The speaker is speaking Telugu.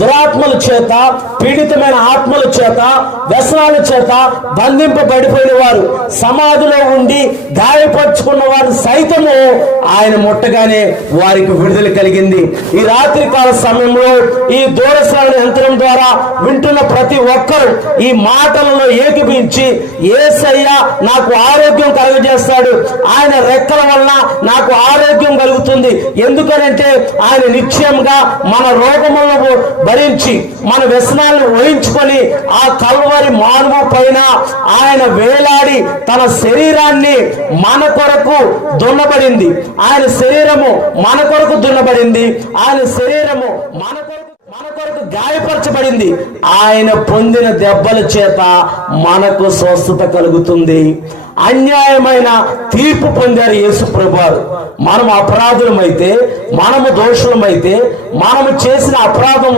దురాత్మల చేత, పీడితమైన ఆత్మల చేత, వ్యసనాల చేత బంధింపబడిపోయిన వారు, సమాధిలో ఉండి గాయపరుచుకున్న వారు సైతము ఆయన ముట్టగానే వారికి విడుదల కలిగింది. ఈ రాత్రి కాల సమయంలో ఈ దూరశ్రవణ యంత్రం ద్వారా వింటున్న ప్రతి ఒక్కరూ ఈ మాటలలో ఏకీభించి, యేసయ్య నాకు ఆరోగ్యం కలుగజేస్తాడు, ఆయన రెక్కల వలన నాకు ఆరోగ్యం కలుగుతుంది, ఎందుకనంటే ఆయన నిశ్చయంగా మన రోగములను భరించి మన వ్యసనాలను వహించుకొని ఆ కల్వరి మానవ పైన ఆయన వేలాడి తన శరీరాన్ని మన కొరకు దున్నబడింది. ఆయన శరీరము మన కొరకు దున్నబడింది. ఆయన శరీరము మన కొరకు గాయపరచబడింది. ఆయన పొందిన దెబ్బల చేత మనకు స్వస్థత కలుగుతుంది. అన్యాయమైన తీర్పు పొందారు యేసు ప్రభువారు. మనం అపరాధులమైతే, మనము దోషులమైతే, మనము చేసిన అపరాధం